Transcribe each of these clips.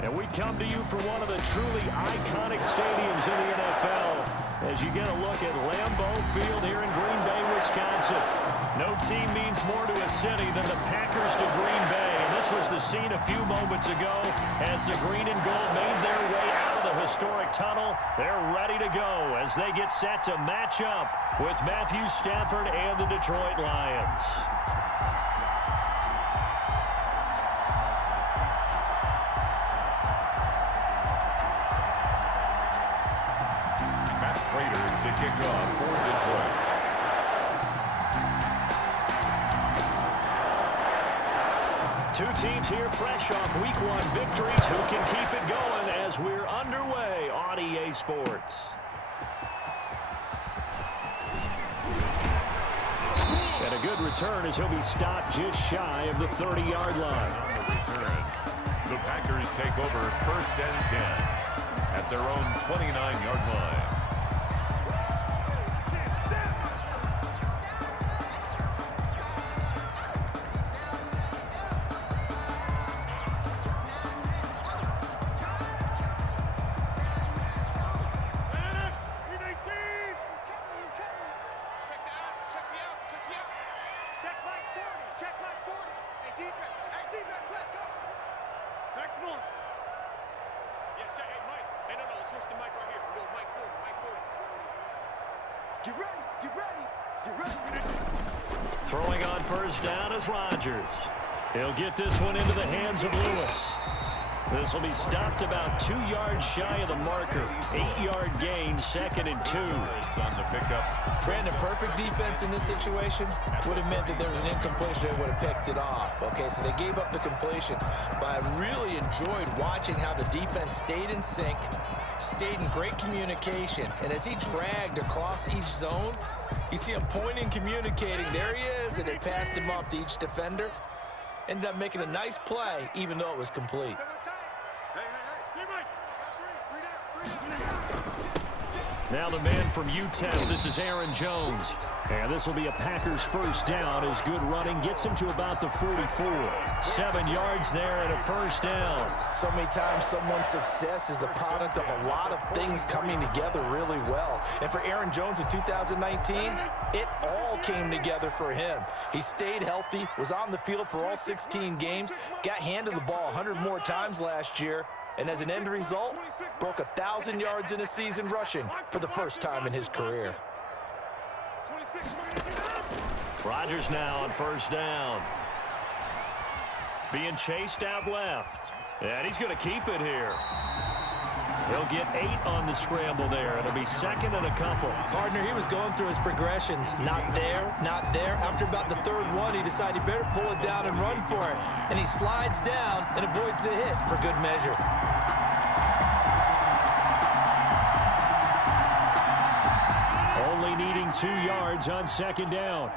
And we come to you from one of the truly iconic stadiums in the NFL as you get a look at Lambeau Field here in Green Bay, Wisconsin. No team means more to a city than the Packers to Green Bay. And this was the scene a few moments ago as the green and gold made their way out of the historic tunnel. They're ready to go as they get set to match up with Matthew Stafford and the Detroit Lions. To kick off for Detroit. Two teams here fresh off Week 1 victories. Who can keep it going as we're underway on EA Sports? And a good return as he'll be stopped just shy of the 30-yard line. On the return, the Packers take over 1st and 10 at their own 29-yard line. Throwing on 1st down is Rodgers. He'll get this one into the hands of Lewis. This will be stopped about 2 yards shy of the marker. 8-yard gain, 2nd and 2. On the pickup. Brandon, perfect defense in this situation would have meant that there was an incompletion. They would have picked it off. Okay, so they gave up the completion. But I really enjoyed watching how the defense stayed in sync, stayed in great communication. And as he dragged across each zone, you see him pointing, communicating. There he is, and they passed him off to each defender. Ended up making a nice play, even though it was complete. Now the man from UTEP, this is Aaron Jones. And this will be a Packers 1st down as good running gets him to about the 44. 7 yards there and a 1st down. So many times someone's success is the product of a lot of things coming together really well. And for Aaron Jones in 2019, it all came together for him. He stayed healthy, was on the field for all 16 games, got handed the ball 100 more times last year, and as an end result, broke 1,000 yards in a season rushing for the first time in his career. Rodgers now on 1st down. Being chased out left. And he's going to keep it here. He'll get 8 on the scramble there. It'll be 2nd and a couple. Partner, he was going through his progressions. Not there, not there. After about the 3rd one, he decided he better pull it down and run for it. And he slides down and avoids the hit for good measure. Only needing 2 yards on 2nd down.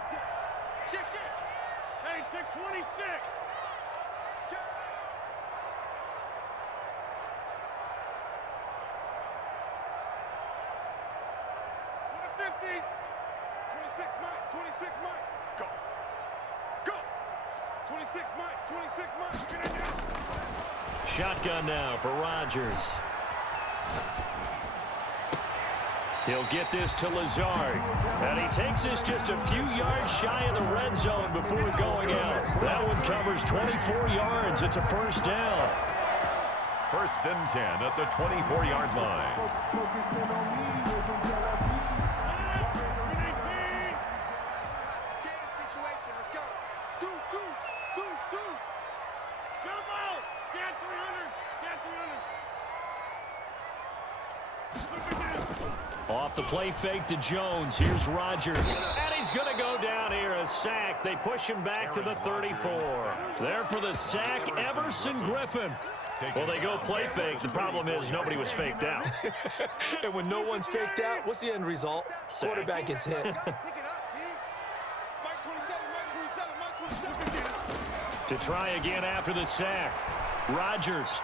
Hey, pick 26. Shotgun now for Rodgers. He'll get this to Lazard. And he takes this just a few yards shy of the red zone before going out. That one covers 24 yards. It's a 1st down. 1st and 10 at the 24-yard line. Off the play fake to Jones. Here's Rodgers. And he's going to go down here. A sack. They push him back to the 34. There for the sack, Everson Griffin. Well, they go play fake. The problem is nobody was faked out. And when no one's faked out, what's the end result? Quarterback gets hit. To try again after the sack. Rodgers.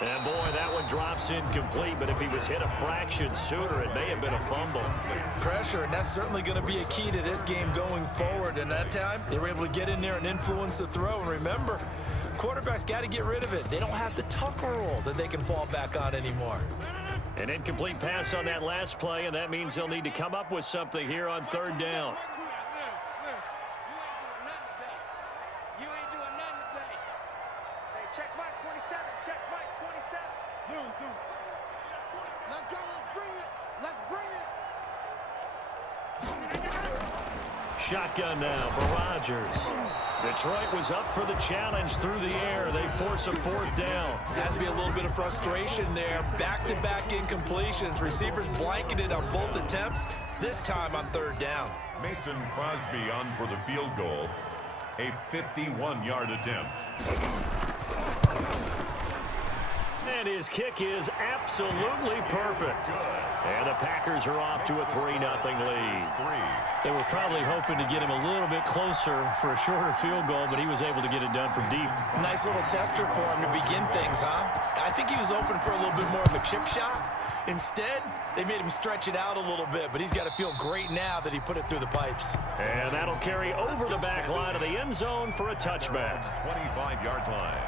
And, boy, that one drops incomplete, but if he was hit a fraction sooner, it may have been a fumble. Pressure, and that's certainly going to be a key to this game going forward. And that time, they were able to get in there and influence the throw. And remember, quarterbacks got to get rid of it. They don't have the Tucker rule that they can fall back on anymore. An incomplete pass on that last play, and that means they'll need to come up with something here on third down. You ain't doing nothing today. Hey, check Mike 27. Check Mike 27. Let's go. Let's bring it. Let's bring it. Shotgun now for Rodgers. Detroit was up for the challenge through the air. They force a fourth down. Has to be a little bit of frustration there. Back-to-back incompletions. Receivers blanketed on both attempts, this time on third down. Mason Crosby on for the field goal. A 51-yard attempt. And his kick is absolutely perfect. And the Packers are off to a 3-0 lead. They were probably hoping to get him a little bit closer for a shorter field goal, but he was able to get it done from deep. Nice little tester for him to begin things, huh? I think he was open for a little bit more of a chip shot. Instead, they made him stretch it out a little bit, but he's got to feel great now that he put it through the pipes. And that'll carry over the back line of the end zone for a touchback. 25-yard line.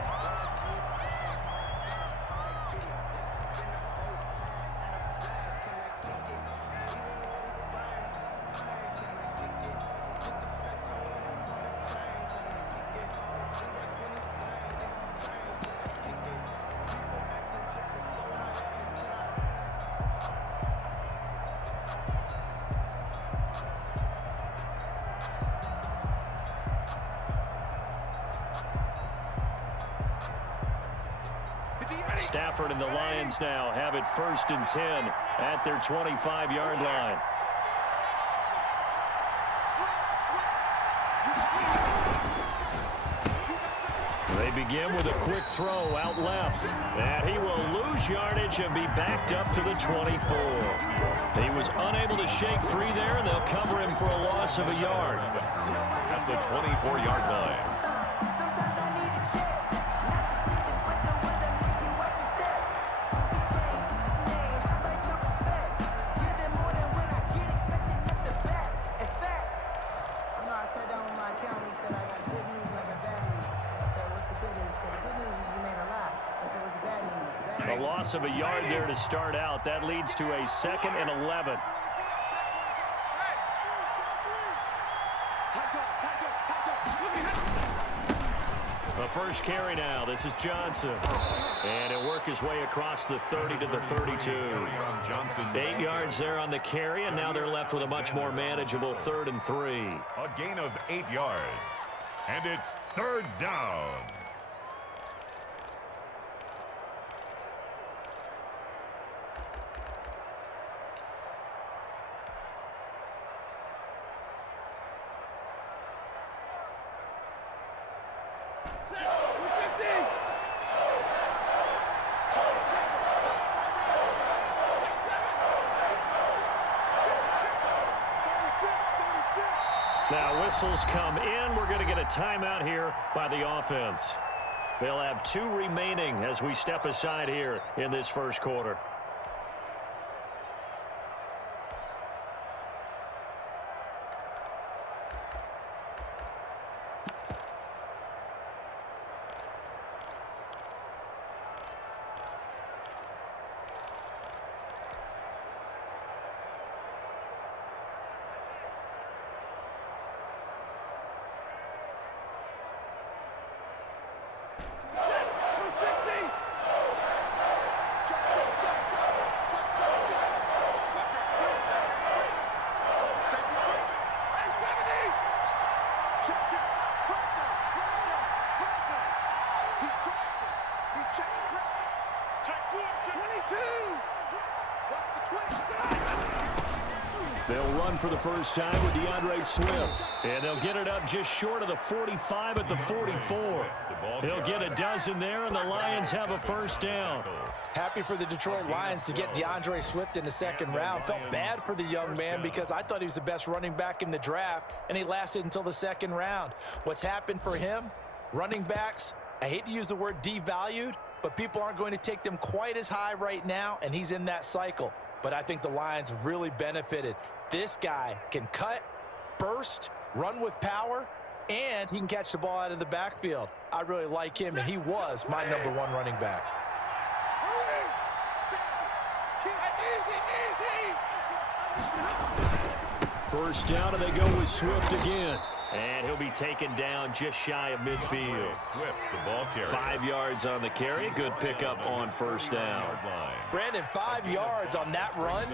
Stafford and the Lions now have it 1st and 10 at their 25-yard line. They begin with a quick throw out left. And he will lose yardage and be backed up to the 24. He was unable to shake free there, and they'll cover him for a loss of a yard. At the 24-yard line. A loss of a yard there to start out. That leads to a 2nd and 11. The first carry now. This is Johnson. And he'll work his way across the 30 to the 32. 8 yards there on the carry, and now they're left with a much more manageable 3rd and 3. A gain of 8 yards. And it's 3rd down. Now whistles come in. We're going to get a timeout here by the offense. They'll have 2 remaining as we step aside here in this first quarter. They'll run for the first time with DeAndre Swift. And they'll get it up just short of the 45 at the 44. He'll get a dozen there, and the Lions have a first down. Happy for the Detroit Lions to get DeAndre Swift in the 2nd round. Felt bad for the young man because I thought he was the best running back in the draft, and he lasted until the 2nd round. What's happened for him? Running backs, I hate to use the word devalued, but people aren't going to take them quite as high right now, and he's in that cycle. But I think the Lions really benefited. This guy can cut, burst, run with power, and he can catch the ball out of the backfield. I really like him, and he was my #1 running back. First down, and they go with Swift again. And he'll be taken down just shy of midfield. Swift, the ball carrier. 5 yards on the carry. Good pickup on first down. Brandon, 5 yards on that run.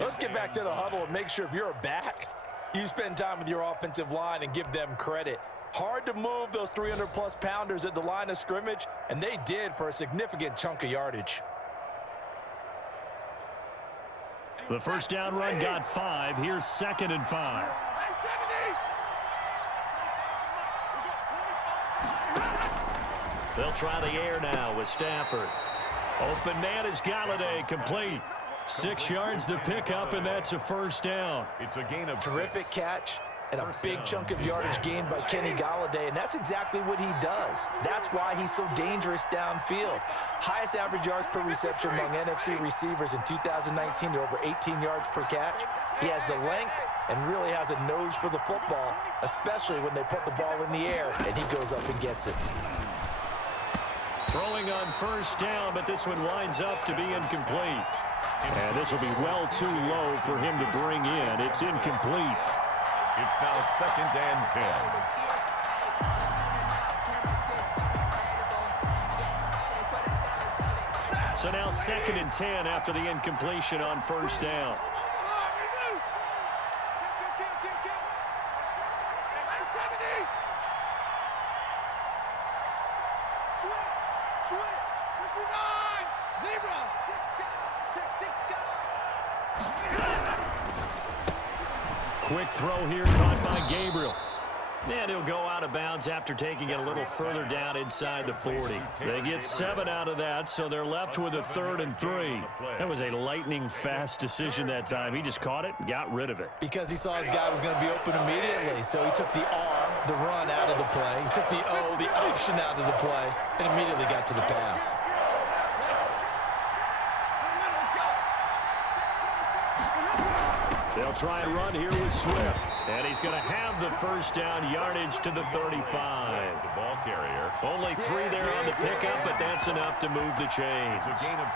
Let's get back to the huddle and make sure if you're a back, you spend time with your offensive line and give them credit. Hard to move those 300-plus pounders at the line of scrimmage, and they did for a significant chunk of yardage. The first down run got 5. Here's 2nd and 5. They'll try the air now with Stafford. Open man is Galladay, complete. 6 yards the pickup, and that's a first down. It's a gain of Terrific 6. catch and a big chunk of yardage gained by Kenny Galladay, and that's exactly what he does. That's why he's so dangerous downfield. Highest average yards per reception among NFC receivers in 2019 to over 18 yards per catch. He has the length and really has a nose for the football, especially when they put the ball in the air and he goes up and gets it. Throwing on first down, but this one winds up to be incomplete. And this will be well too low for him to bring in. It's incomplete. It's now 2nd and 10. So now 2nd and 10 after the incompletion on first down. Quick throw here caught by Gabriel. And he'll go out of bounds after taking it a little further down inside the 40. They get 7 out of that, so they're left with a 3rd and 3. That was a lightning-fast decision that time. He just caught it and got rid of it. Because he saw his guy was going to be open immediately, so he took the R, the run, out of the play. He took the O, the option, out of the play, and immediately got to the pass. They'll try and run here with Swift. And he's going to have the first down, yardage to the 35. The ball carrier. Only 3 there on the pickup, but that's enough to move the chains.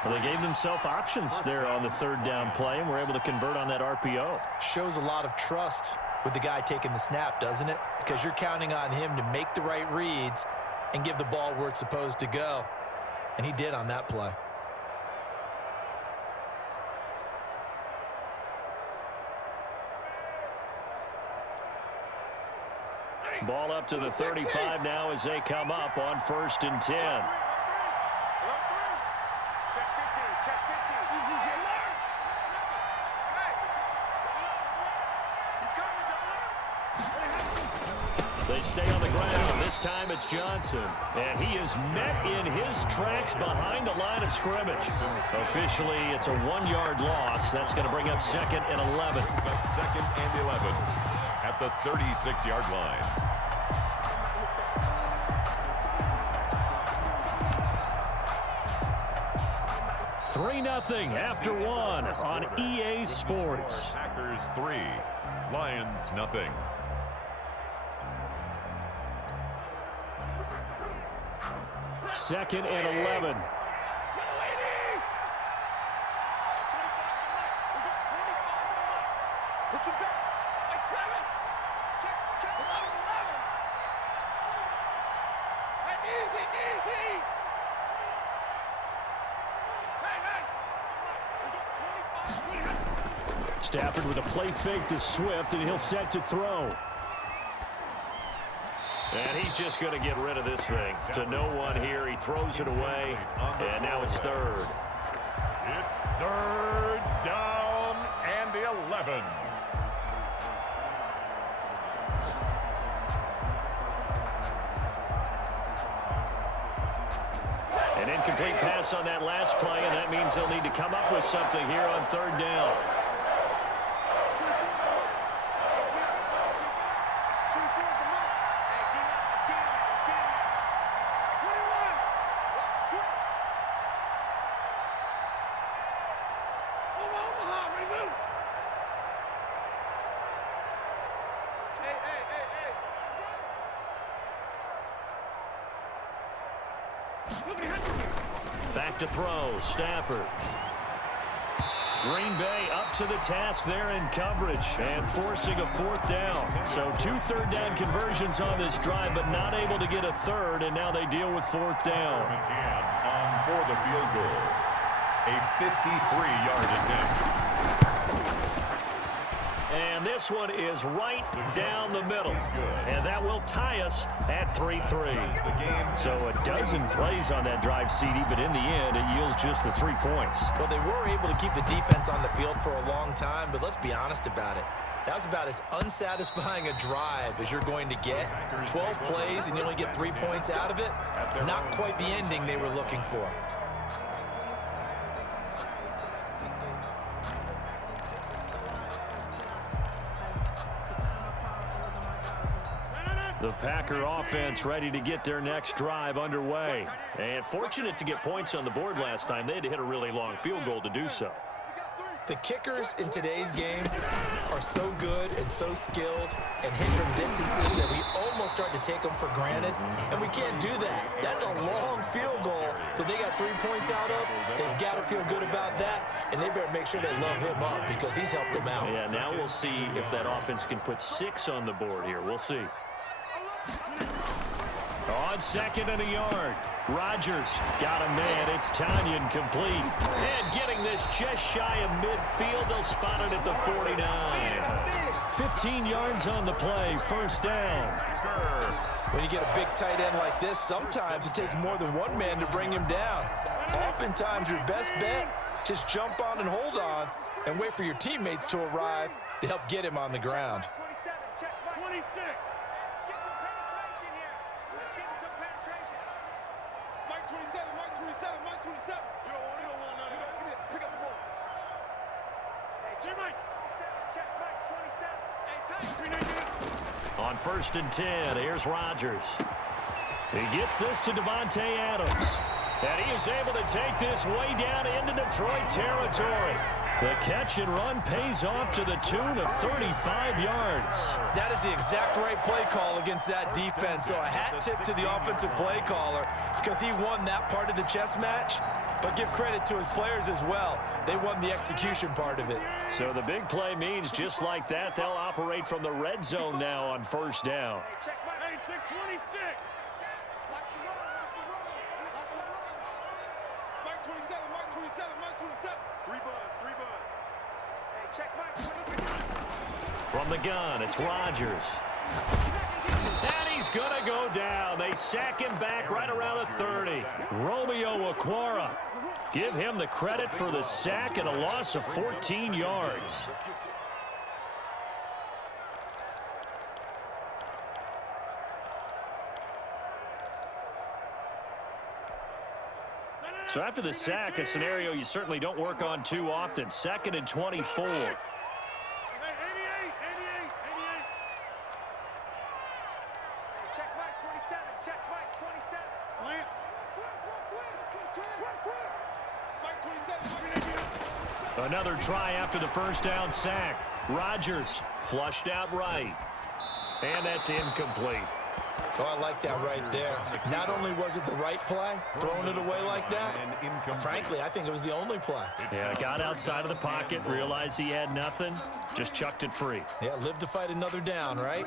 Well, they gave themselves options there on the 3rd down play, and were able to convert on that RPO. Shows a lot of trust with the guy taking the snap, doesn't it? Because you're counting on him to make the right reads and give the ball where it's supposed to go. And he did on that play. Ball up to the 35 now as they come up on 1st and 10. They stay on the ground. This time it's Johnson. And he is met in his tracks behind the line of scrimmage. Officially, it's a 1-yard loss. That's going to bring up 2nd and 11. 2nd and 11 at the 36-yard line. 3-0 after 1 on EA Sports. Packers 3, Lions nothing. Second and 11. Stafford with a play fake to Swift, and he'll set to throw. And he's just going to get rid of this thing. To no one here. He throws it away, and now it's 3rd. It's 3rd down and 11. An incomplete pass on that last play, and that means they'll need to come up with something here on 3rd down. Back to throw, Stafford. Green Bay up to the task there in coverage and forcing a fourth down. So 2 third-down conversions on this drive, but not able to get a third, and now they deal with fourth down. On for the field goal. A 53-yard attempt. And this one is right down the middle. And that will tie us at 3-3. So a dozen plays on that drive, CD, but in the end, it yields just the 3 points. Well, they were able to keep the defense on the field for a long time, but let's be honest about it. That was about as unsatisfying a drive as you're going to get. 12 plays and you only get 3 points out of it. Not quite the ending they were looking for. The Packer offense ready to get their next drive underway. And fortunate to get points on the board last time. They had to hit a really long field goal to do so. The kickers in today's game are so good and so skilled and hit from distances that we almost start to take them for granted, and we can't do that. That's a long field goal that they got 3 points out of. They've got to feel good about that, and they better make sure they love him up because he's helped them out. Yeah, now we'll see if that offense can put 6 on the board here. We'll see. On 2nd and a yard. Rodgers got a man. It's Tanyan complete. And getting this just shy of midfield. They'll spot it at the 49. 15 yards on the play. First down. When you get a big tight end like this, sometimes it takes more than one man to bring him down. Oftentimes, your best bet, just jump on and hold on and wait for your teammates to arrive to help get him on the ground. 27, check Mike. 26. Let's get some penetration here. Let's get some penetration. Mike 27, Mike 27, Mike 27. You don't want none of that. Get it. Pick up the ball. Hey, check Mike 27, check Mike 27. Hey, tight. On 1st and 10, here's Rodgers. He gets this to Devontae Adams. And he is able to take this way down into Detroit territory. The catch and run pays off to the tune of 35 yards. That is the exact right play call against that defense. So a hat tip to the offensive play caller because he won that part of the chess match. But give credit to his players as well. They won the execution part of it. So the big play means just like that, they'll operate from the red zone now on 1st down. Hey, check Mike. Hey, 626. Watch the run, watch the run, watch the run. Mike 27, Mike 27, Mike 27. Three buzz. Hey, check Mike 23. From the gun, it's Rodgers. And he's going to go down. They sack him back right around the 30. Romeo Okwara. Give him the credit for the sack and a loss of 14 yards. So after the sack, a scenario you certainly don't work on too often. 2nd and 24. Check Mike 27, check Mike 27. Mike 27. Another try after the 1st down sack. Rodgers flushed out right. And that's incomplete. Oh, I like that right there. Not only was it the right play, throwing it away like that, frankly, I think it was the only play. Yeah, got outside of the pocket, realized he had nothing, just chucked it free. Yeah, live to fight another down, right?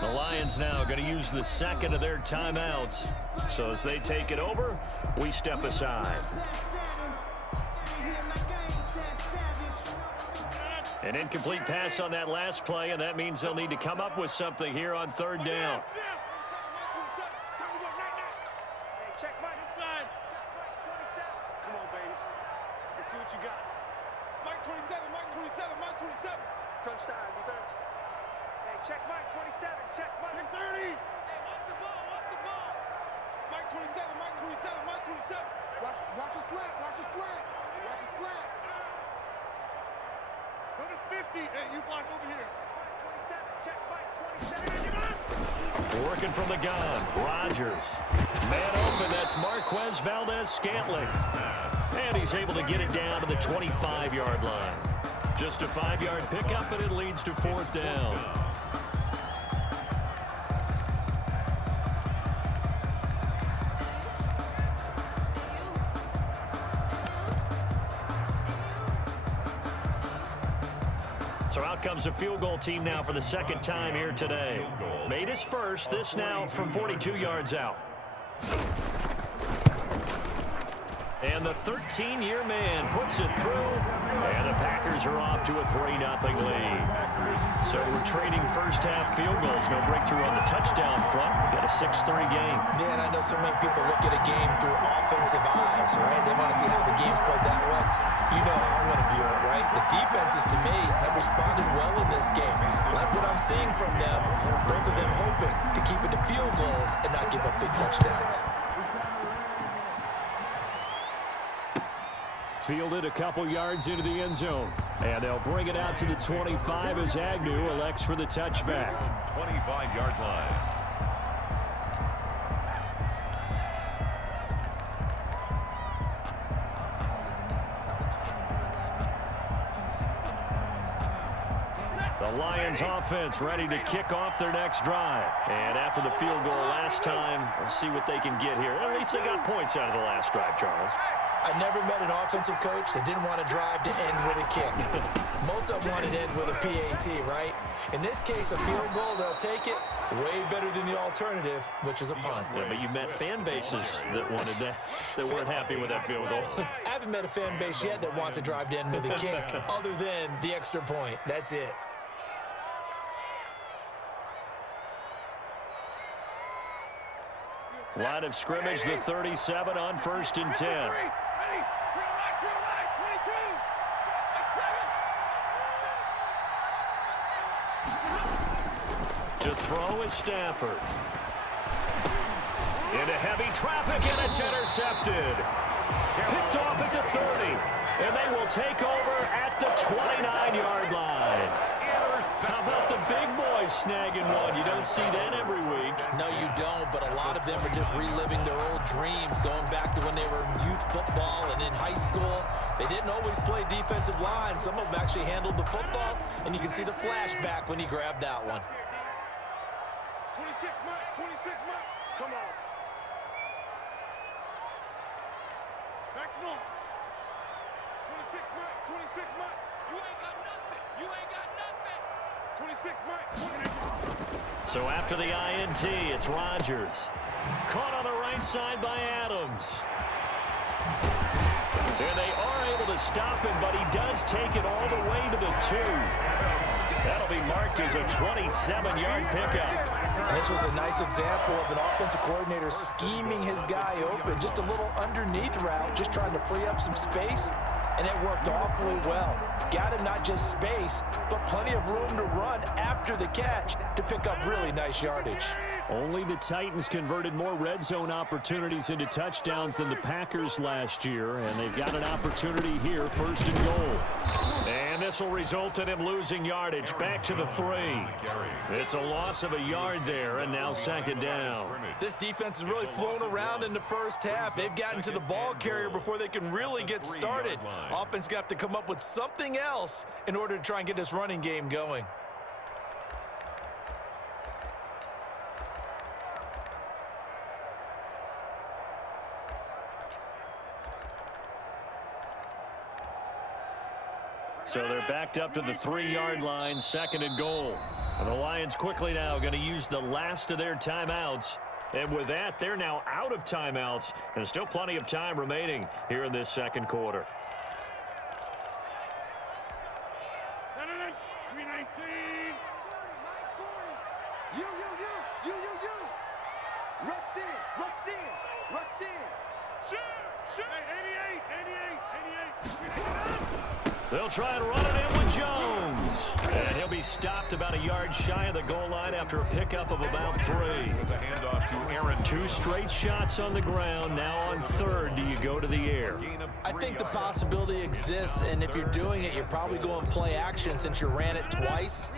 The Lions now going to use the 2nd of their timeouts. So as they take it over, we step aside. An incomplete pass on that last play, and that means they'll need to come up with something here on 3rd down. Hey, check Mike inside. Check Mike 27. Come on, baby. Let's see what you got. Mike 27, Mike 27, Mike 27. Crunch time, defense. Hey, check Mike 27, check Mike 30. Hey, what's the ball? What's the ball? Mike 27, Mike 27, Mike 27. Watch a slap, watch a slap. Watch a slap. Go to 50. Hey, you block over here. Check Mike 27, check Mike 27. Working from the gun, Rodgers. Man open, that's Marquez Valdez-Scantling. And he's able to get it down to the 25-yard line. Just a 5-yard pickup, and it leads to 4th down. So out comes a field goal team now for the second time here today. Made his first, this now from 42 yards out. And the 13-year man puts it through, and the Packers are off to a 3-0 lead. So we're trading first-half field goals. No breakthrough on the touchdown front. We've got a 6-3 game. Yeah, and I know so many people look at a game through offensive eyes, right? They want to see how the game's played that way. You know how I'm going to view it, right? The defenses, to me, have responded well in this game. Like what I'm seeing from them, both of them hoping to keep it to field goals and not give up big touchdowns. Fielded a couple yards into the end zone. And they'll bring it out to the 25 as Agnew elects for the touchback. 25-yard line. The Lions offense ready to kick off their next drive. And after the field goal last time, we'll see what they can get here. At least they got points out of the last drive, Charles. I never met an offensive coach that didn't want to drive to end with a kick. Most of them wanted to end with a PAT, right? In this case, a field goal, they'll take it. Way better than the alternative, which is a punt. Yeah, but you've met fan bases that wanted that, that weren't happy with that field goal. I haven't met a fan base yet that wants to drive to end with a kick, other than the extra point. That's it. Line of scrimmage, the 37 on 1st and 10. To throw is Stafford. Into heavy traffic, and it's intercepted. Picked off at the 30, and they will take over at the 29-yard line. How about the big boys snagging one? You don't see that every week. No, you don't, but a lot of them are just reliving their old dreams, going back to when they were in youth football and in high school. They didn't always play defensive line. Some of them actually handled the football, and you can see the flashback when he grabbed that one. 26, Mike. 26, Mike. Come on. Back on. 26, Mike. 26, Mike. You ain't got nothing. You ain't got nothing. 26, Mike. 26. So after the INT, it's Rodgers. Caught on the right side by Adams. And they are able to stop him, but he does take it all the way to the 2. That'll be marked as a 27-yard pickup. And this was a nice example of an offensive coordinator scheming his guy open. Just a little underneath route, just trying to free up some space, and it worked awfully well. Got him not just space, but plenty of room to run after the catch to pick up really nice yardage. Only the Titans converted more red zone opportunities into touchdowns than the Packers last year, and they've got an opportunity here, 1st and goal. And this will result in him losing yardage back to the 3. It's a loss of a yard there, and now 2nd down. This defense has really flown around in the first half. They've gotten to the ball carrier before they can really get started. Offense going to have to come up with something else in order to try and get this running game going. So they're backed up to the 3-yard line, 2nd and goal. And the Lions quickly now going to use the last of their timeouts. And with that, they're now out of timeouts. And still plenty of time remaining here in this 2nd quarter. 319. You. Rush in. Shoot. 88. They'll try and run it in with Jones. And he'll be stopped about a yard shy of the goal line after a pickup of about 3. With a handoff to Aaron. 2 straight shots on the ground. Now on 3rd, do you go to the air? I think the possibility exists, and if you're doing it, you're probably going play action since you ran it twice.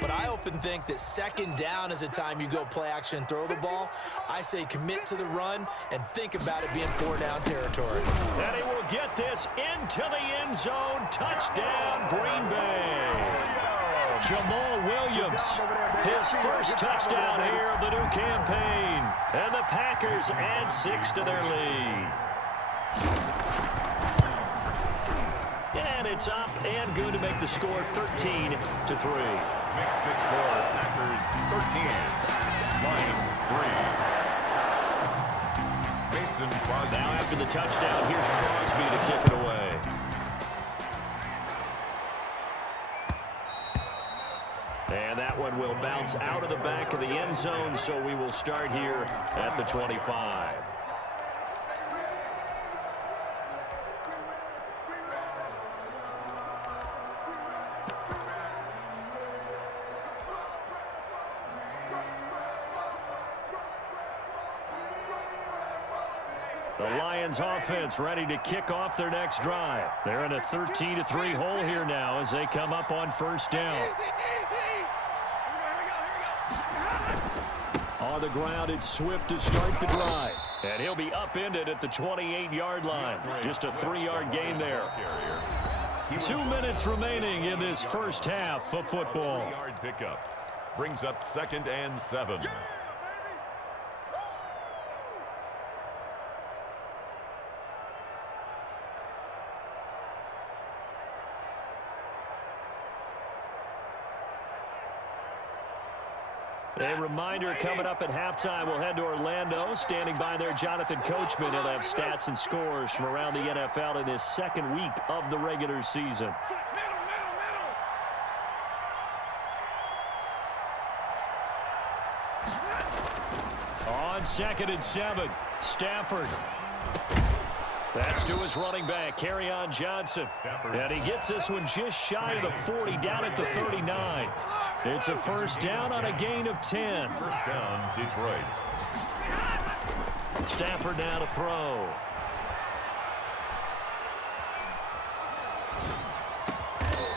But I often think that second down is a time you go play action and throw the ball. I say commit to the run and think about it being 4-down territory. And he will get this into the end zone. Touchdown, Green Bay. Jamal Williams, his first touchdown here of the new campaign. And the Packers add 6 to their lead. And it's up and good to make the score 13-3. Makes the score Packers 13, Lions 3. Mason Crosby. Now after the touchdown, here's Crosby to kick it away. And that one will bounce out of the back of the end zone, so we will start here at the 25. The Lions offense ready to kick off their next drive. They're in a 13-3 hole here now as they come up on first down. On the ground, it's Swift to start the drive. And he'll be upended at the 28-yard line. Just a 3-yard gain there. 2 minutes remaining in this first half of football. 3-yard pickup brings up 2nd and 7. A reminder coming up at halftime, we'll head to Orlando. Standing by there, Jonathan Coachman. He'll have stats and scores from around the NFL in this second week of the regular season. On 2nd and 7, Stafford. That's to his running back, Kerryon Johnson. And he gets this one just shy of the 40, down at the 39. It's a first down on a gain of 10. First down, Detroit. Stafford now to throw.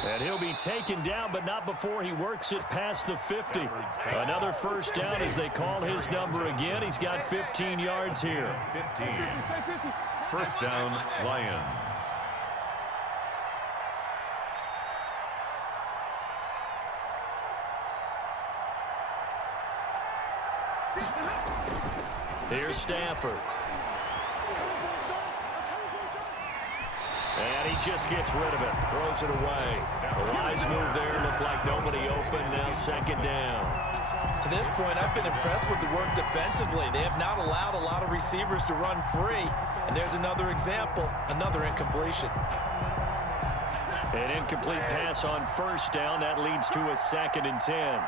And he'll be taken down, but not before he works it past the 50. Another first down as they call his number again. He's got 15 yards here. 15. First down, Lions. Here's Stafford. And he just gets rid of it. Throws it away. A wise move there. Looked like nobody open. Now 2nd down. To this point, I've been impressed with the work defensively. They have not allowed a lot of receivers to run free. And there's another example, another incompletion. An incomplete pass on first down. That leads to a 2nd and 10.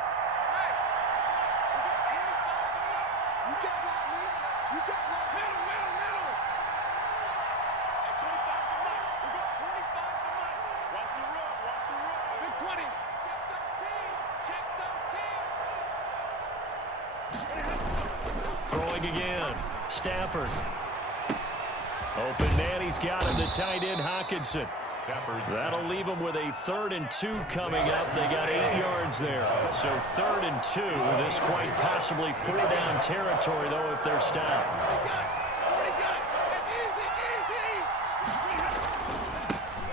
Throwing again. Stafford. Open man. He's got him. The tight end, Hawkinson. That'll leave them with a 3rd and 2 coming up. They got 8 yards there. So 3rd and 2. This quite possibly 4-down territory, though, if they're stopped.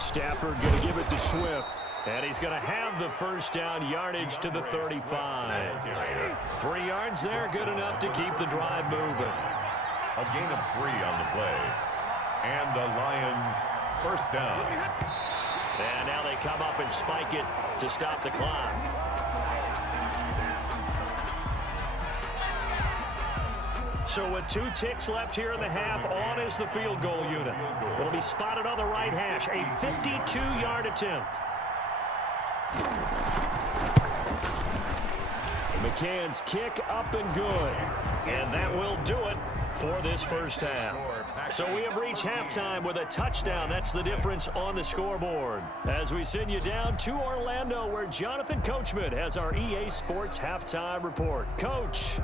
Stafford going to give it to Swift. And he's going to have the first down, yardage to the 35. 3 yards there, good enough to keep the drive moving. A gain of 3 on the play. And the Lions first down. And now they come up and spike it to stop the clock. So with 2 ticks left here in the half, on is the field goal unit. It'll be spotted on the right hash, a 52-yard attempt. McCann's kick up and good. And that will do it for this first half. So we have reached halftime with a touchdown. That's the difference on the scoreboard. As we send you down to Orlando, where Jonathan Coachman has our EA Sports halftime report. Coach.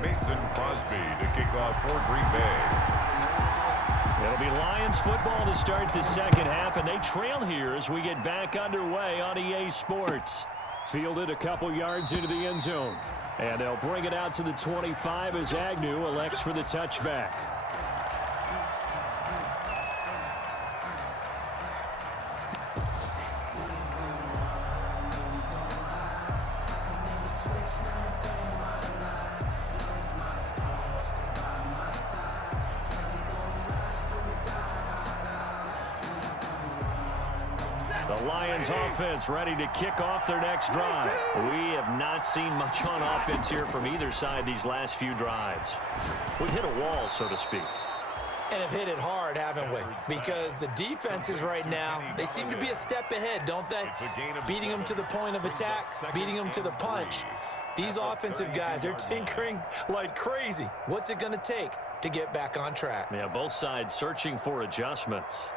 Mason Crosby to kick off for Green Bay. It'll be Lions football to start the second half, and they trail here as we get back underway on EA Sports. Fielded a couple yards into the end zone. And they'll bring it out to the 25 as Agnew elects for the touchback. The Lions offense ready to kick off their next drive. We have not seen much on offense here from either side these last few drives. We've hit a wall, so to speak. And have hit it hard, haven't we? Because the defenses right now, they seem to be a step ahead, don't they? Beating them to the point of attack, beating them to the punch. These offensive guys, they're tinkering like crazy. What's it going to take to get back on track? Yeah, both sides searching for adjustments.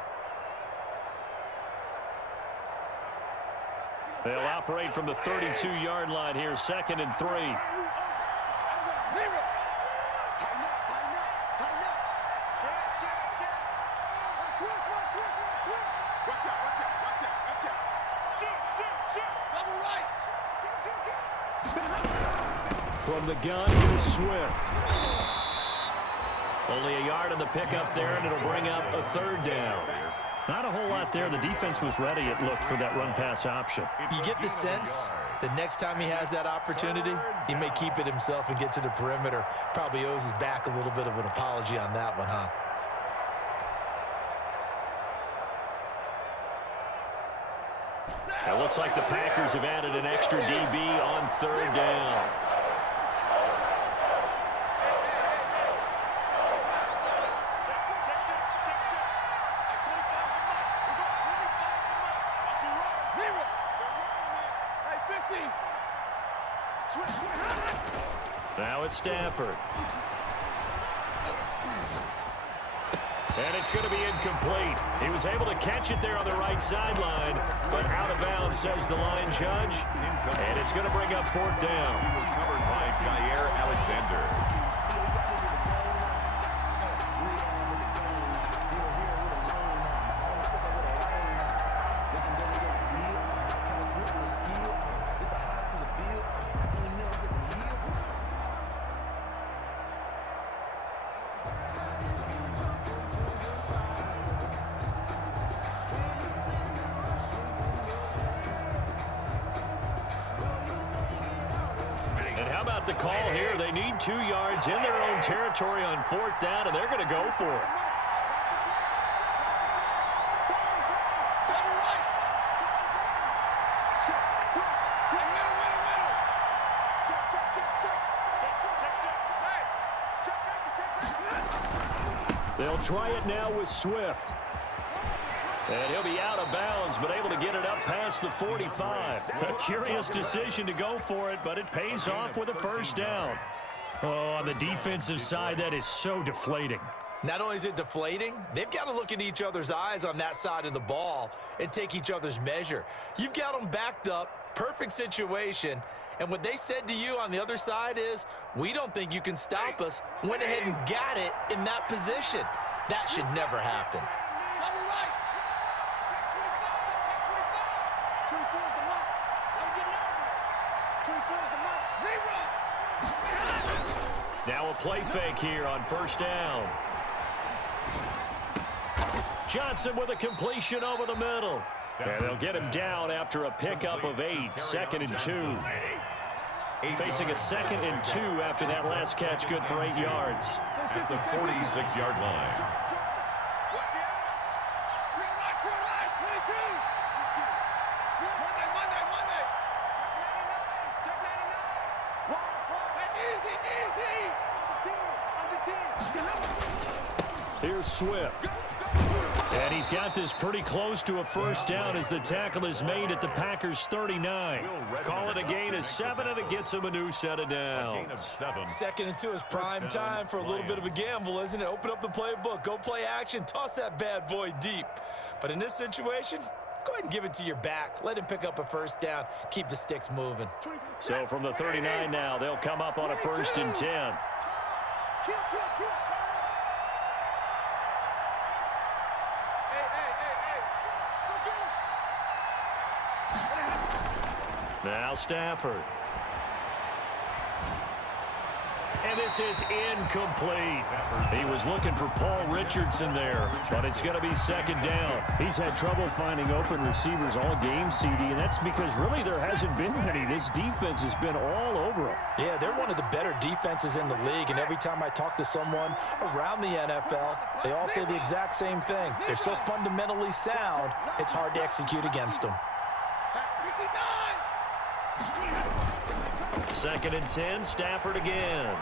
They'll operate from the 32-yard line here, 2nd and 3. From the gun, here's Swift. Only a yard on the pickup there, and it'll bring up a 3rd down. Not a whole lot there. The defense was ready, it looked, for that run-pass option. You get the sense the next time he has that opportunity, he may keep it himself and get to the perimeter. Probably owes his back a little bit of an apology on that one, huh? It looks like the Packers have added an extra DB on 3rd down. Now it's Stafford. And it's going to be incomplete. He was able to catch it there on the right sideline, but out of bounds, says the line judge. And it's going to bring up 4th down. He was covered by Jair Alexander. The call here, they need 2 yards in their own territory on 4th down, and they're going to go for it. They'll try it now with Swift. And he'll be out of bounds, but able to get it up past the 45. A curious decision to go for it, but it pays off with a 1st down. Oh, on the defensive side, that is so deflating. Not only is it deflating, they've got to look in each other's eyes on that side of the ball and take each other's measure. You've got them backed up, perfect situation, and what they said to you on the other side is, we don't think you can stop us. Went ahead and got it in that position. That should never happen. Now a play fake here on 1st down. Johnson with a completion over the middle. And they'll get him down after a pickup of 8, 2nd and 2. Facing a 2nd and 2 after that last catch, good for 8 yards. At the 46-yard line. Here's Swift. And he's got this pretty close to a 1st down as the tackle is made at the Packers' 39. Call it a gain of 7, and it gets him a new set of downs. 2nd and 2 is prime time for a little bit of a gamble, isn't it? Open up the playbook, go play action, toss that bad boy deep. But in this situation, Go ahead and give it to your back. Let him pick up a first down. Keep the sticks moving. So from the 39 now, they'll come up on a 1st and 10. Now Stafford. And this is incomplete. He was looking for Paul Richardson there, but it's going to be 2nd down. He's had trouble finding open receivers all game, CD, and that's because really there hasn't been many. This defense has been all over him. Yeah, they're one of the better defenses in the league, and every time I talk to someone around the NFL, they all say the exact same thing. They're so fundamentally sound, it's hard to execute against them. 2nd and 10, Stafford again.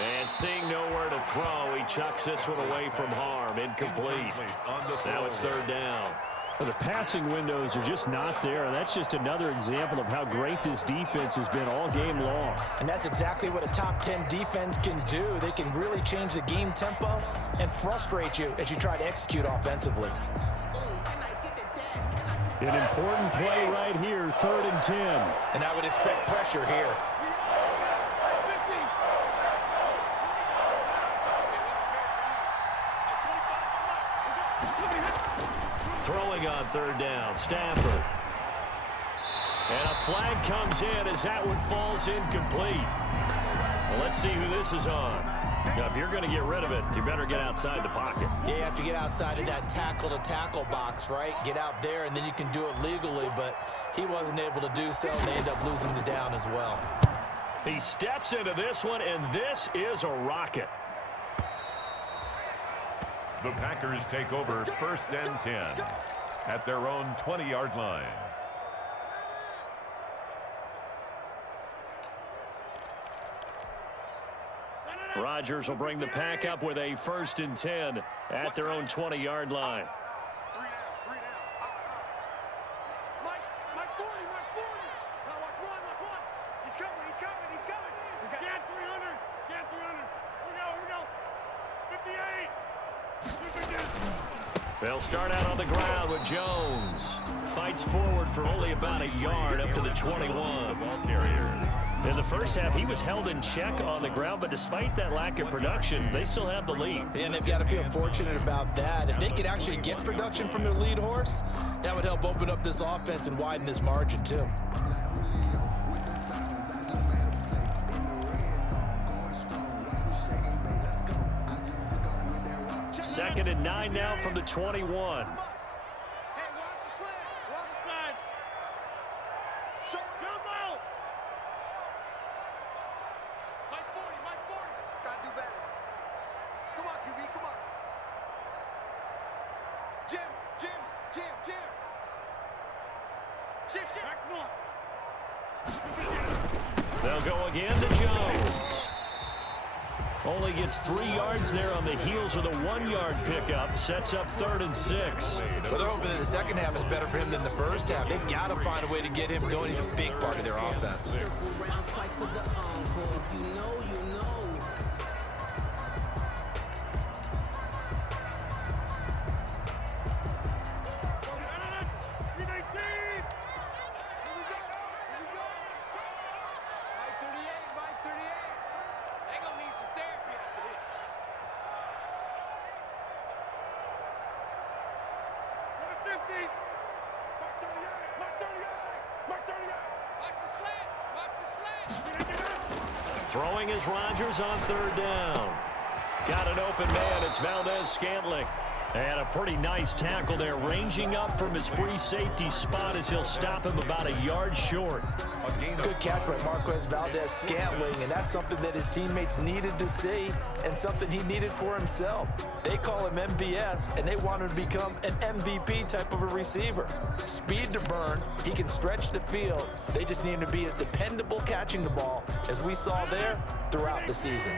And seeing nowhere to throw, he chucks this one away from harm. Incomplete. Now it's 3rd down. Well, the passing windows are just not there, and that's just another example of how great this defense has been all game long. And that's exactly what a top 10 defense can do. They can really change the game tempo and frustrate you as you try to execute offensively. An important play right here, 3rd and 10. And I would expect pressure here. Throwing on 3rd down, Stafford. And a flag comes in as that one falls incomplete. Well, let's see who this is on. Now, if you're going to get rid of it, you better get outside the pocket. Yeah, you have to get outside of that tackle-to-tackle box, right? Get out there, and then you can do it legally, but he wasn't able to do so, and they end up losing the down as well. He steps into this one, and this is a rocket. The Packers take over 1st and 10 at their own 20-yard line. Rodgers will bring the pack up with a 1st and 10 at their own 20-yard line. Mike's 40. Now watch one. He's coming. Get 300. Here we go. 58. They'll start out on the ground with Jones. Fights forward for only about a yard up to the 21. Ball carrier. In the first half, he was held in check on the ground, but despite that lack of production, they still have the lead. And they've got to feel fortunate about that. If they could actually get production from their lead horse, that would help open up this offense and widen this margin, too. Second and 9 now from the 21. Hey, watch the slant. Walk inside. Jump out. Mike 40. Gotta do better. Come on, QB, come on. Jim. Shift. Back They'll go again to Jones. Only gets 3 yards there on the heels of the 1-yard pickup. Sets up 3rd and 6. Well, they're hoping that the second half is better for him than the first half. They've got to find a way to get him going. He's a big part of their offense. Throwing is Rodgers on 3rd down. Got an open man. It's Valdez-Scantling. And a pretty nice tackle there, ranging up from his free safety spot as he'll stop him about a yard short. Good catch by Marquez Valdez-Scantling, and that's something that his teammates needed to see and something he needed for himself. They call him MVS, and they want him to become an MVP type of a receiver. Speed to burn. He can stretch the field. They just need him to be as dependable catching the ball as we saw there throughout the season.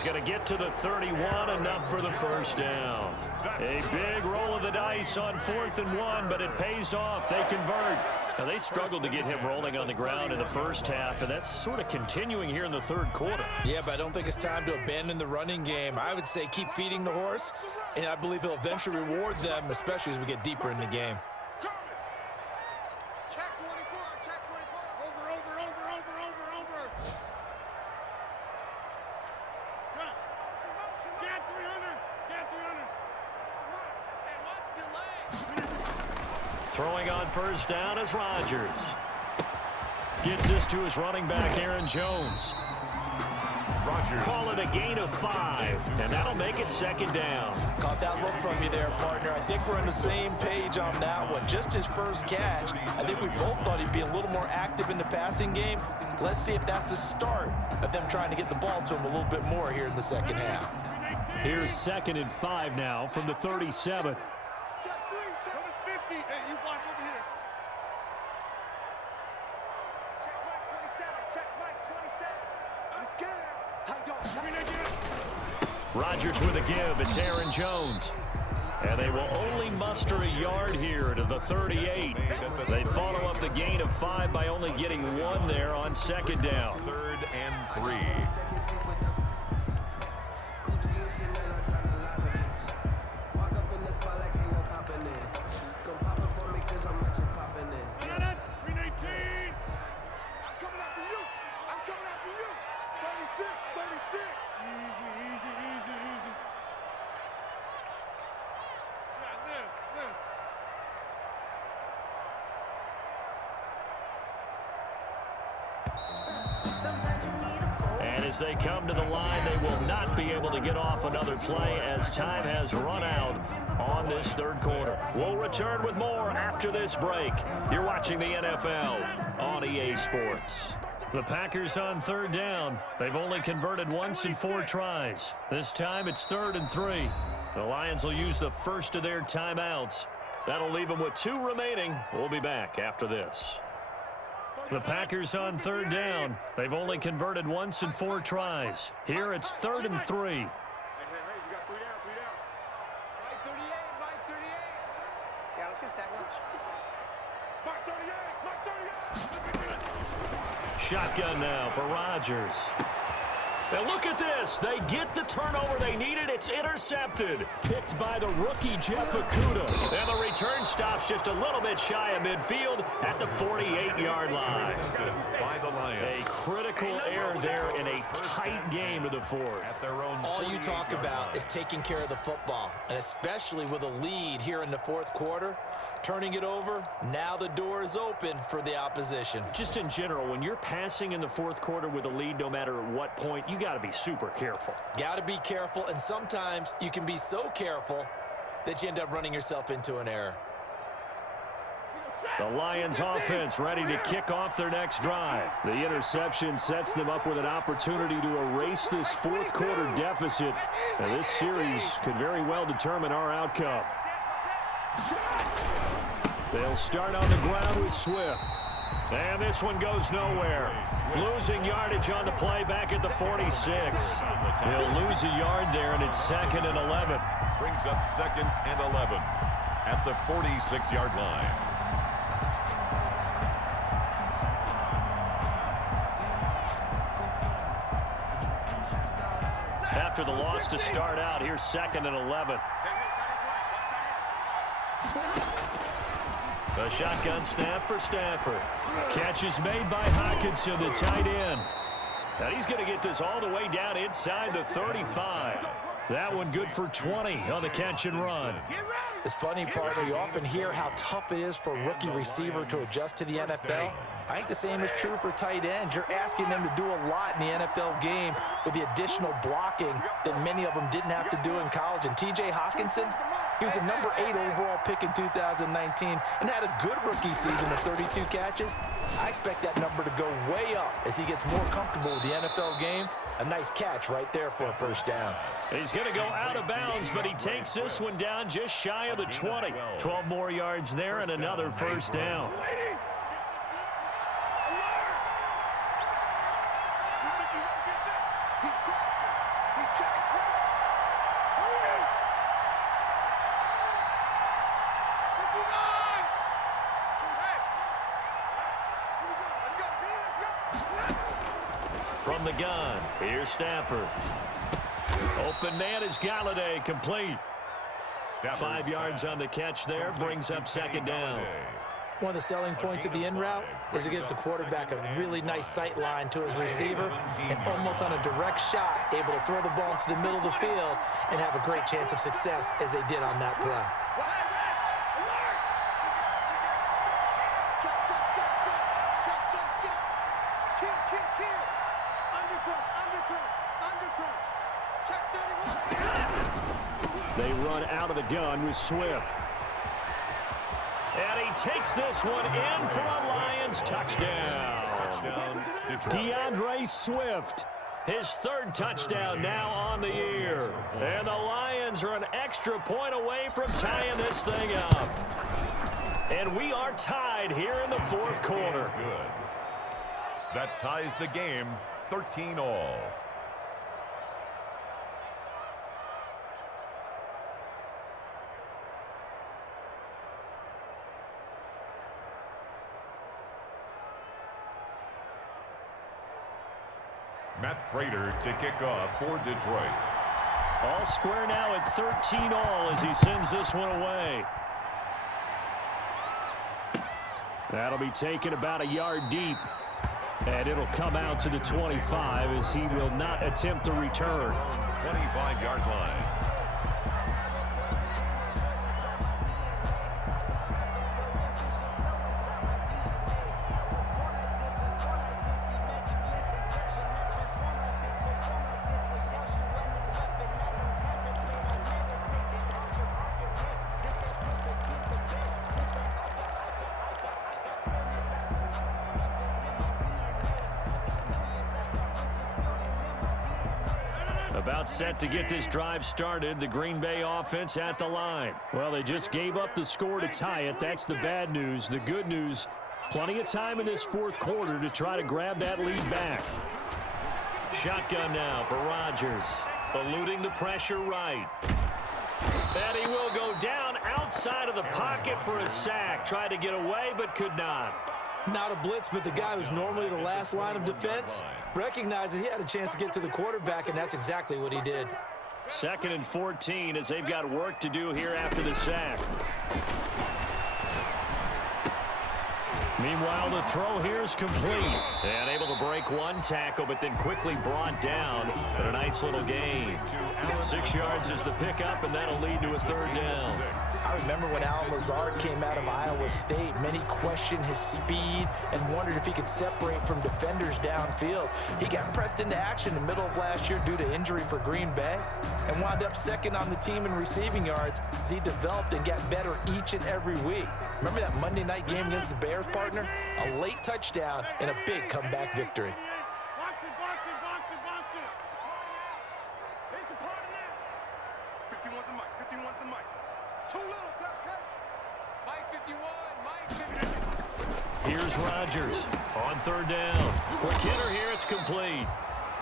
He's going to get to the 31, enough for the first down. A big roll of the dice on 4th and 1, but it pays off. They convert. Now, they struggled to get him rolling on the ground in the first half, and that's sort of continuing here in the third quarter. Yeah, but I don't think it's time to abandon the running game. I would say keep feeding the horse, and I believe he'll eventually reward them, especially as we get deeper in the game. Check 24, check 24. Over. Get 300. Hey, watch delay. Throwing on first down is Rodgers. Gets this to his running back, Aaron Jones. Rodgers. Call it a gain of 5, and that'll make it second down. Caught that look from you there, partner. I think we're on the same page on that one. Just his first catch. I think we both thought he'd be a little more active in the passing game. Let's see if that's the start of them trying to get the ball to him a little bit more here in the second half. Here's 2nd and 5 now from the 37. Check 3, check 50. Hey, you block over here. Check Mike 27. Check Mike 27. I'm scared. Tight dog. Rodgers with a give. It's Aaron Jones. And they will only muster a yard here to the 38. They follow up the gain of 5 by only getting 1 there on second down. 3rd and 3. And as they come to the line, they will not be able to get off another play as time has run out on this third quarter. We'll return with more after this break. You're watching the NFL on EA Sports. The Packers on third down. They've only converted once in 4 tries. This time it's 3rd and 3. The Lions will use the first of their timeouts. That'll leave them with 2 remaining. We'll be back after this. The Packers on third down. They've only converted once in 4 tries. Here it's 3rd and 3. Hey, you got 3 down. Mike 38. Mike 38. Yeah, let's get a sack lunch. Mike 38. Shotgun now for Rodgers. Now look at this. They get the turnover they needed. It's intercepted. Picked by the rookie Jeff Okudah. And the return stops just a little bit shy of midfield at the 48-yard line. By the Lions. A critical error there in a tight game of the 4th. At their own All you talk about is taking care of the football, and especially with a lead here in the 4th quarter, turning it over, now the door is open for the opposition. Just in general, when you're passing in the 4th quarter with a lead, no matter what point, you got to be super careful. Got to be careful, and sometimes you can be so careful that you end up running yourself into an error. The Lions offense ready to kick off their next drive. The interception sets them up with an opportunity to erase this 4th quarter deficit. And this series could very well determine our outcome. They'll start on the ground with Swift. And this one goes nowhere. Losing yardage on the play back at the 46. He'll lose a yard there, and it's 2nd and 11. brings up 2nd and 11 at the 46-yard line. After the loss to start out, here's 2nd and 11. A shotgun snap for Stafford. Catch is made by Hockenson, the tight end. And he's going to get this all the way down inside the 35. That one good for 20 on the catch and run. It's funny, partner, you often hear how tough it is for a rookie receiver to adjust to the NFL. I think the same is true for tight ends. You're asking them to do a lot in the NFL game with the additional blocking that many of them didn't have to do in college. And T.J. Hockenson, he was a number 8 overall pick in 2019 and had a good rookie season of 32 catches. I expect that number to go way up as he gets more comfortable with the NFL game. A nice catch right there for a first down. He's going to go out of bounds, but he takes this one down just shy of the 20. 12 more yards there and another first down. He's From the gun, here's Stafford. Open man is Galladay, complete. 5 yards on the catch there, brings up second down. One of the selling points of the in route is it gives the quarterback a really nice sight line to his receiver and almost on a direct shot, able to throw the ball into the middle of the field and have a great chance of success as they did on that play. They run out of the gun with Swift. And he takes this one in for a Lions touchdown. DeAndre Swift. His third touchdown now on the year. And the Lions are an extra point away from tying this thing up. And we are tied here in the fourth quarter. Good. That ties the game 13-all. Matt Prater to kick off for Detroit. All square now at 13-all as he sends this one away. That'll be taken about a yard deep. And it'll come out to the 25 as he will not attempt to return. 25-yard line. About set to get this drive started. The Green Bay offense at the line. Well, they just gave up the score to tie it. That's the bad news. The good news, plenty of time in this fourth quarter to try to grab that lead back. Shotgun now for Rodgers. Eluding the pressure right. And he will go down outside of the pocket for a sack. Tried to get away but could not. Not a blitz, but the guy who's normally the last line of defense recognizes he had a chance to get to the quarterback, and that's exactly what he did. 2nd and 14 as they've got work to do here after the sack. Meanwhile, the throw here is complete. And able to break one tackle, but then quickly brought down. But a nice little gain. 6 yards is the pickup, and that'll lead to a third down. I remember when Allen Lazard came out of Iowa State, many questioned his speed and wondered if he could separate from defenders downfield. He got pressed into action in the middle of last year due to injury for Green Bay and wound up second on the team in receiving yards as he developed and got better each and every week. Remember that Monday night game against the Bears, partner? A late touchdown and a big comeback victory. Here's Rodgers on third down. Quick hitter here, it's complete.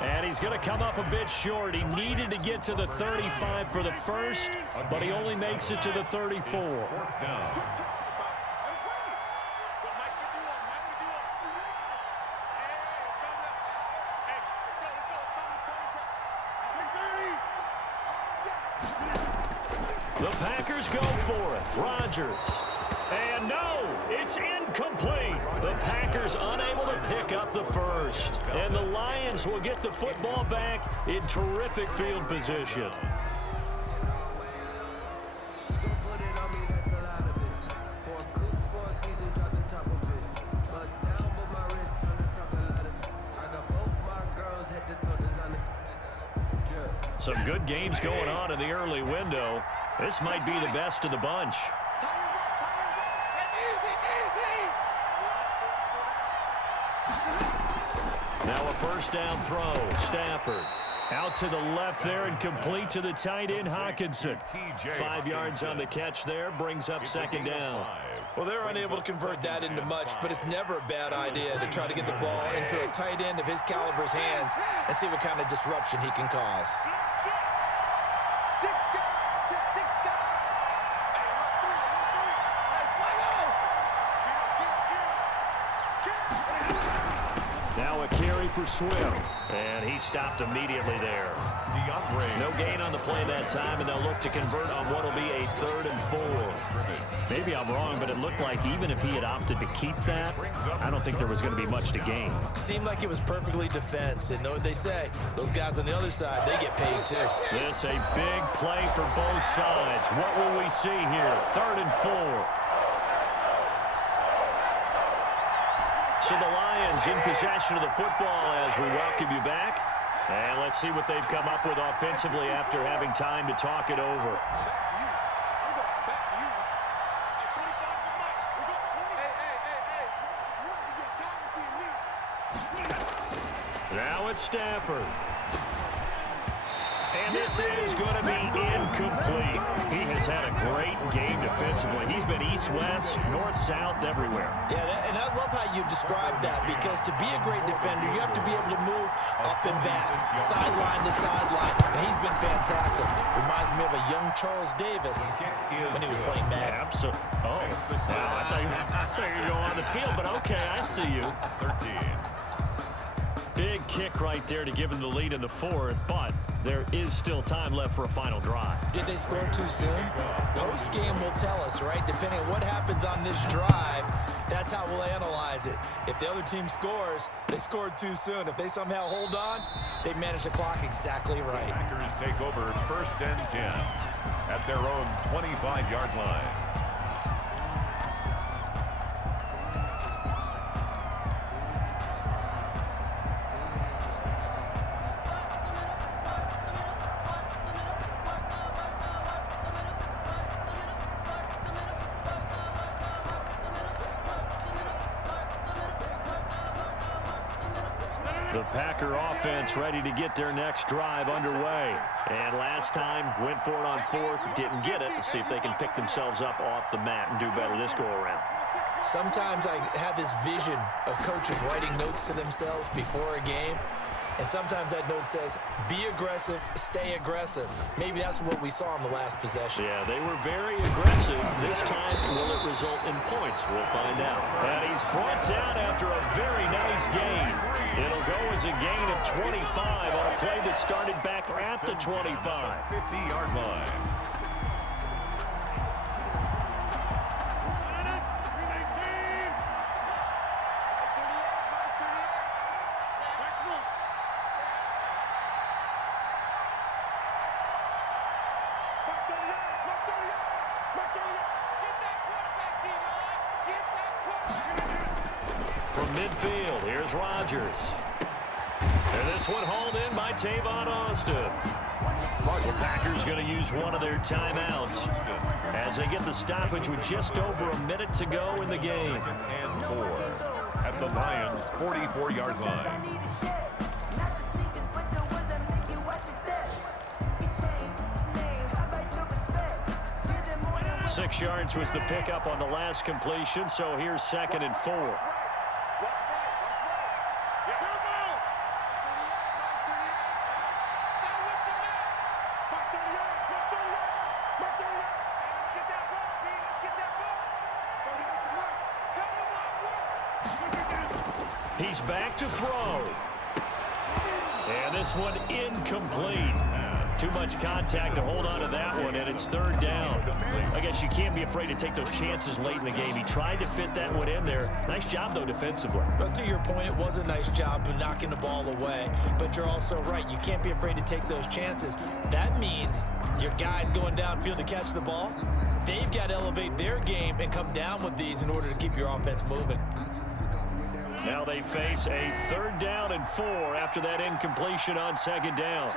And he's going to come up a bit short. He needed to get to the 35 for the first, but he only makes it to the 34. The Packers go for it. Rodgers. And no, it's incomplete. The Packers unable to pick up the first. And the Lions will get the football back in terrific field position. Some good games going on in the early window. This might be the best of the bunch. Now a first down throw. Stafford out to the left there and complete to the tight end Hawkinson. 5 yards on the catch there, brings up second down. Well, they're unable to convert that into much, but it's never a bad idea to try to get the ball into a tight end of his caliber's hands and see what kind of disruption he can cause. Now a carry for Swift. And he stopped immediately there. No gain on the play that time, and they'll look to convert on what will be a 3rd and 4. Maybe I'm wrong, but it looked like even if he had opted to keep that, I don't think there was going to be much to gain. Seemed like it was perfectly defense. And know what they say? Those guys on the other side, they get paid too. This a big play for both sides. What will we see here? 3rd and 4. So the Lions in possession of the football as we welcome you back. And let's see what they've come up with offensively after having time to talk it over. Now it's Stafford. And this is going to be incomplete. He has had a great game defensively. He's been east-west, north-south, everywhere. Yeah, and I love how you described that, because to be a great defender, you have to be able to move up and back, sideline to sideline, and he's been fantastic. Reminds me of a young Charles Davis when he was playing Madden. Absolutely. Oh, wow, I thought you were going on the field, but okay, I see you. 13. Big kick right there to give him the lead in the 4th, but there is still time left for a final drive. Did they score too soon? Post-game will tell us, right? Depending on what happens on this drive, that's how we'll analyze it. If the other team scores, they scored too soon. If they somehow hold on, they manage the clock exactly right. The Packers take over 1st and 10 at their own 25-yard line. The Packer offense ready to get their next drive underway. And last time, went for it on 4th, didn't get it. Let's see if they can pick themselves up off the mat and do better this go-around. Sometimes I have this vision of coaches writing notes to themselves before a game. And sometimes that note says, be aggressive, stay aggressive. Maybe that's what we saw in the last possession. Yeah, they were very aggressive. This time, will it result in points? We'll find out. And he's brought down after a very nice gain. It'll go as a gain of 25 on a play that started back at the 25. 50-yard line. From midfield, here's Rodgers. And this one hauled in by Tavon Austin. The Packers going to use one of their timeouts as they get the stoppage with just over a minute to go in the game. 2nd and 4 at the Lions' 44-yard line. 6 yards was the pickup on the last completion, so here's 2nd and 4. He's back to throw. And this one incomplete. Too much contact to hold on to that one, and it's 3rd down. I guess you can't be afraid to take those chances late in the game. He tried to fit that one in there. Nice job, though, defensively. But to your point, it was a nice job of knocking the ball away. But you're also right. You can't be afraid to take those chances. That means your guys going downfield to catch the ball, they've got to elevate their game and come down with these in order to keep your offense moving. Now they face a 3rd down and 4 after that incompletion on 2nd down.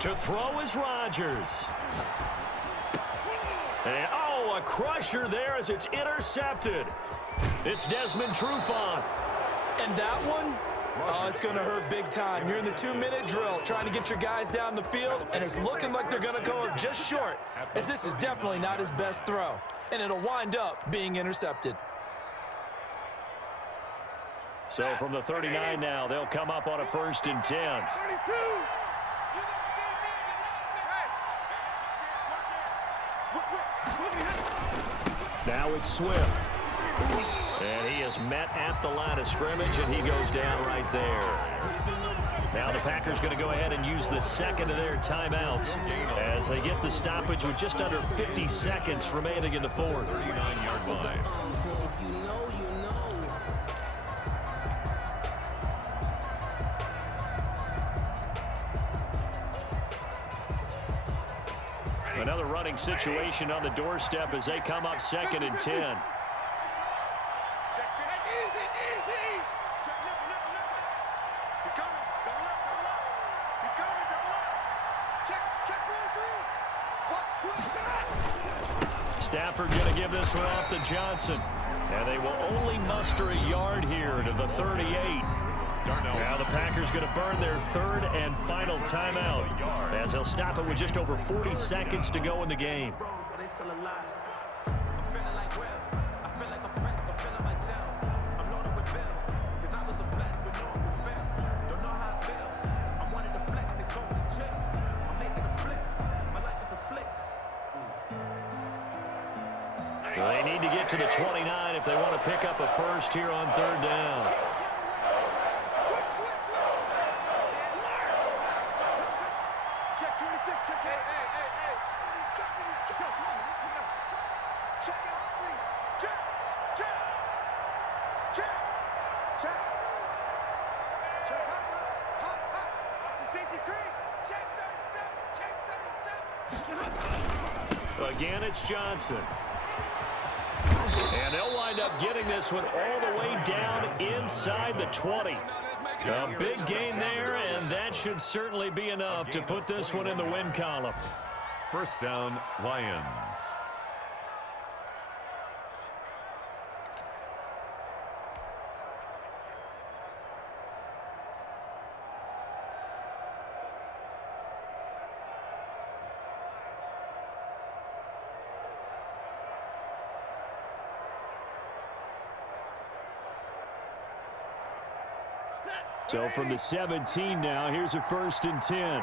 To throw is Rodgers. And, a crusher there as it's intercepted. It's Desmond Trufant. And that one Oh, it's going to hurt big time. You're in the 2-minute drill trying to get your guys down the field, and it's looking like they're going to go up just short, as this is definitely not his best throw, and it'll wind up being intercepted. So from the 39 now, they'll come up on a 1st and 10. 32. Now it's Swift. And he is met at the line of scrimmage, and he goes down right there. Now the Packers going to go ahead and use the second of their timeouts as they get the stoppage with just under 50 seconds remaining in the fourth. 39-yard line. Another running situation on the doorstep as they come up 2nd and 10. Stafford going to give this one off to Johnson. And they will only muster a yard here to the 38. Now the Packers going to burn their 3rd and final timeout as they'll stop it with just over 40 seconds to go in the game. They need to get to the 29 if they want to pick up a first here on 3rd down. Check 26, check. Hey. He's checking. Check it out, me. Check. Hot. It's a safety cream. Check 37. Again, it's Johnson. And they'll wind up getting this one all the way down inside the 20. A big gain there, and that should certainly be enough to put this one in the win column. 1st down, Lions. So from the 17 now, here's a 1st and 10.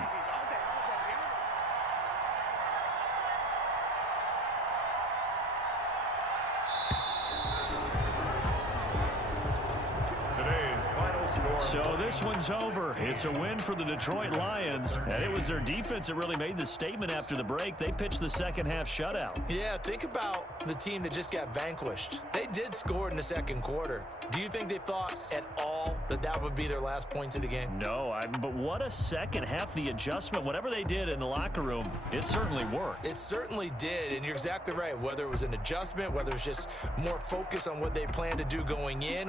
So this one's over. It's a win for the Detroit Lions, and it was their defense that really made the statement after the break. They pitched the second half shutout. Yeah, think about the team that just got vanquished. They did score in the 2nd quarter. Do you think they thought at all that that would be their last points of the game? No, but what a second half. The adjustment, whatever they did in the locker room, it certainly worked. It certainly did, and you're exactly right. Whether it was an adjustment, whether it was just more focus on what they planned to do going in,